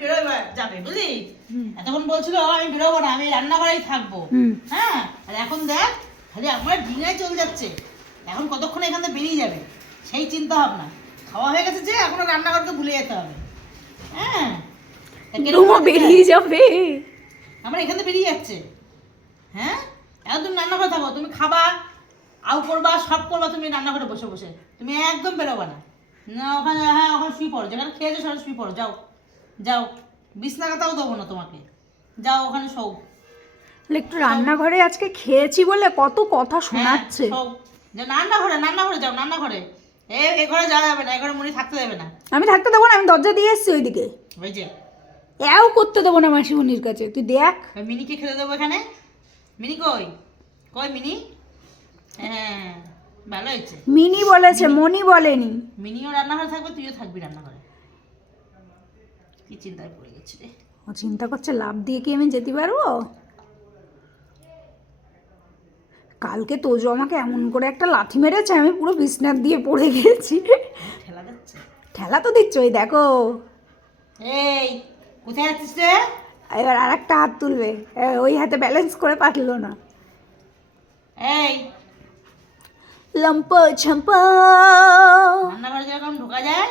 বেরোবে যাবে বুঝলি? এতক্ষণ বলছিল আমি বেরোবো না, আমি রান্নাঘরেই থাকবো। হ্যাঁ, আর এখন দেখ খালি আমার ডিঙায় চলে যাচ্ছে। এখন কতক্ষণ এখান থেকে বেরিয়ে যাবে সেই চিন্তা ভাবনা। খাওয়া হয়ে গেছে যে এখনো রান্নাঘরকে ভুলে যেতে হবে। হ্যাঁ, বেরিয়ে যাবে, আমার এখান থেকে বেরিয়ে যাচ্ছে। হ্যাঁ, এখন তুমি রান্নাঘরে থাকো, তুমি খাবা, আউ করবা, সব করবা তুমি রান্নাঘরে বসে বসে। তুমি একদম বেরোবা না। না ওখানে, হ্যাঁ ওখানে শুয়ে পড়ো, যেখানে খেয়েছো সেখানে শুয়ে পড়ো। যাও যাও, বিছনা কাটাও দেবো না তোমাকে। যাও ওখানে শোও। একটু রান্নাঘরে আজকে খেয়েছি বলে কত কথা শোনাচ্ছে। শোও, যে রান্নাঘরে, রান্নাঘরে যাও, রান্নাঘরে। এ ঘরে যাওয়া যাবে না, এ ঘরে মুড়ি থাকতে দেবে না। আমি থাকতে দেবো না, আমি দরজা দিয়ে এসছি ওইদিকে। ওই যে এও করতে দেবো না মাসিমণির কাছে, তুই দেখ। মিনিকে খেতে দেবো এখানে। মিনি কই? কই মিনি? হ্যাঁ, ভালো হয়েছে। মিনি বলেছে, মনি বলেনি। মিনিও রান্নাঘরে থাকবে, তুইও থাকবি রান্নাঘরে। কি চিন্তায় পড়ে গেছি রে। ও চিন্তা করছে লাভ দিয়ে কি আমি যেতে পারবো। কালকে তোজো আমাকে এমন করে একটা লাথি মেরেছে, আমি পুরো বিছনার দিয়ে পড়ে গেছি। ঠেলা দিচ্ছে। ঠেলা তো দিচ্ছ, ওই দেখো। এই কোথায় যাচ্ছিস রে? এবার আর একটা হাত তুলবে, ওই হাতে ব্যালেন্স করে পারলো না। এই লম্প ঝম্পা। রান্নাঘরে যেরকম ঢোকা যায়,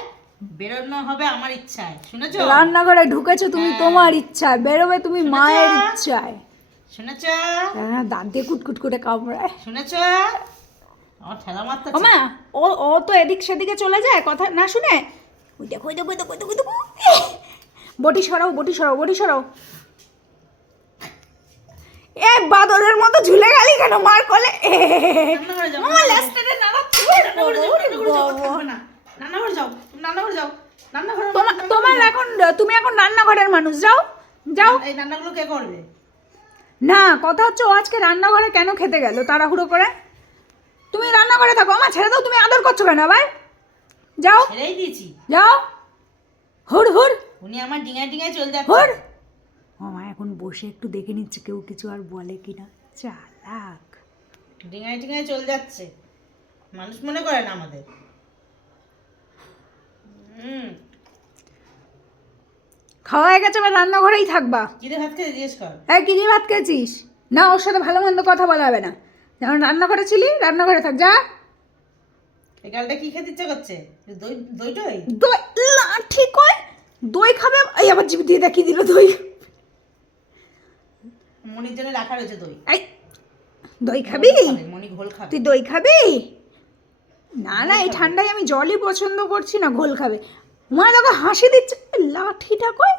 বেরোনো হবে আমার ইচ্ছায়, শুনেছো? রান্নাঘরে ঢুকেছো তুমি হ্যাঁ। তোমার ইচ্ছায়, বেরোবে তুমি শুনেছো? মায়ের ইচ্ছায়। শুনেছো? হ্যাঁ, দাঁত দিয়ে কুটকুট করে কামড়ায়। শুনেছো? আমার ঠেলা মারতে। ও মা, ও তো এদিক সেদিকে চলে যায় কথা না শুনে। ওই দেখো, ওই দেখো, ওই দেখো, ওই দেখো, ওই দেখো। বটি সরাও, বটি সরাও, বটি সরাও। এ বাদরের মতো ঝুলে গেলি কেন মার কোলে? রান্নাঘরে যাও, মামা লেস্টেটে নাড়াচ্ছে। রান্নাঘরে যাও, রান্নাঘরে যাও, থাকবে না। রান্নাঘরে যাও, তুমি রান্নাঘরে যাও, রান্নাঘরে। তোমার এখন, তুমি এখন রান্নাঘরের মানুষ, যাও যাও। এই রান্নাগুলো কে করবে? না, কথা হচ্ছে ও আজকে রান্নাঘরে কেন খেতে গেল তাড়াহুড়ো করে? তুমি রান্নাঘরে থাকো, আমার ছেড়ে দাও। তুমি আদর করছো কেন আবার? যাও ছেড়েই দিয়েছি। যাও। হুর হুর উনি আমার ডিঙায় ডিঙায় চলে যাচ্ছে। হুর। মামা এখন বসে একটু দেখে নিচ্ছে কেউ কিছু আর বলে কিনা। চালাক। ডিঙায় ডিঙায় চলে যাচ্ছে, মানুষ মনে করে না আমাদের। খাওয়া হয়ে গেছে, এবার রান্নাঘরেই থাকবা। কি দিয়ে ভাত খেতে জিজ্ঞেস কর। হ্যাঁ, কি দিয়ে ভাত খেয়েছিস? না, ওর সাথে ভালো মন্দ কথা বলা হবে না। যেমন রান্নাঘরে ছিলি, রান্নাঘরে থাক, যা। এই গালটা কি খেতে ইচ্ছা করছে? দই, দই টই? দই লাঠি কয় দই খাবে? এই আবার জিভ দিয়ে দেখিয়ে দিল দই। মনির জন্য রাখা রয়েছে দই। এই দই খাবি? মনি ঘোল খাবে। তুই দই খাবি? না না, এই ঠান্ডায় আমি জলই পছন্দ করছি না, ঘোল খাবে। মা তোকে হাসি দিচ্ছে। লাঠিটা কয়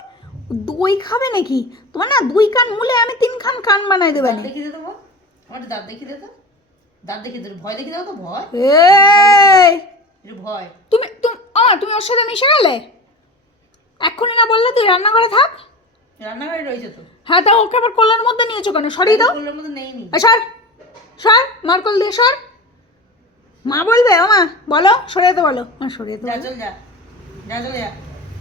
দই খাবে নাকি? তোমার না 2 কান মুলে আমি 3 খান কান বানাই দেবে। দাঁত দেখিয়ে দে দেবো, আমার দাঁত দেখিয়ে দে তো। দাঁত দেখিয়ে দে, ভয় দেখিয়ে দাও তো। ভয়, এই একটু ভয়। তুমি ওর সাথে মিশে গেলে? এক্ষুনি না বললে তুই রান্নাঘরে থাক? রান্নাঘরে রয়েছে তো। হ্যাঁ, তা ওকে আবার কোলের মধ্যে নিয়েছো কেন? সরিয়ে দাও। কোলের মধ্যে নেইনি। সর সর, মার কোল দিয়ে সর। মা বলবে, ও মা বলো, সরিয়ে তো বলো। মা সরিয়ে তো যা, বলো। চল যা, যা চলে যা,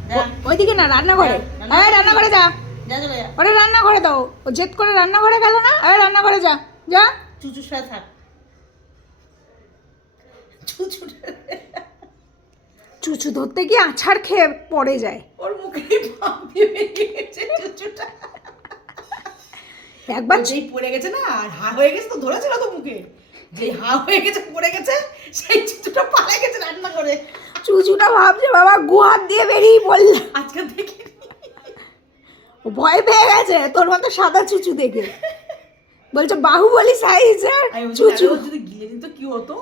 যা ওইদিকে না, রান্নাঘরে। হ্যাঁ, রান্নাঘরে যা। যা চলে যা। ওরে রান্নাঘরে দাও। ও জেদ করে রান্নাঘরে গেল না? রান্নাঘরে যা, যা। চুচুর সাথে থাক। চুচু চুচু ধরতে গিয়ে আছাড় খেয়ে পড়ে যায়। ওর মুখে পাপ দিয়ে বেরিয়ে গেছে চুচুটা। একবার যেই পড়ে গেছে না, আর হা হয়ে গেছে তো, ধরেছিল তো মুখে। যেই হা হয়ে গেছে, পড়ে গেছে, সেই চুচুটা পালিয়ে গেছে রান্না করে। চুচুটা ভাবছে বাবা গুহাত দিয়ে বেরিয়ে পড়ল। আজকে দেখি ও ভয় পেয়ে গেছে তোর মতো সাদা চুচু দেখে। বলছে বাহুবলী সাইজের চুচু। যদি গিলে দিত কি হতো?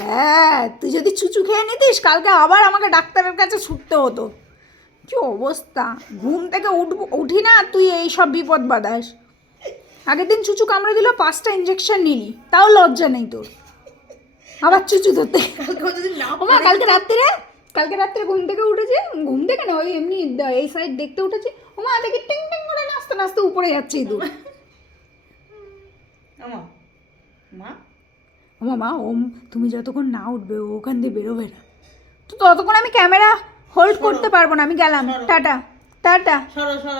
হ্যাঁ, তুই যদি চুচু খেয়ে নিতিস, কালকে আবার আমাকে ডাক্তারের কাছে ছুটতে হতো। কি অবস্থা! ঘুম থেকে উঠি না, তুই এই সব বিপদ বাদাস। আগের দিন চুচু কামড়ে দিল, 5টা ইঞ্জেকশন নিলি, তাও লজ্জা নেই তোর। আবার চুচু ধরতে। কালকে যদি না ওমা, কালকে রাত্রে ঘুম থেকে উঠেছে, ঘুম থেকে না, ওই এমনি এই সাইড দেখতে উঠেছে। ওমা দেখি টিং টিং করে নাচতে নাচতে উপরে যাচ্ছে ইঁদুর। মা মা তুমি যতক্ষণ না উঠবে ও ওখান দিয়ে বেরোবে না, তো ততক্ষণ আমি ক্যামেরা হোল্ড করতে পারবো না। আমি গেলাম, টাটা টাটা। সরো সরো।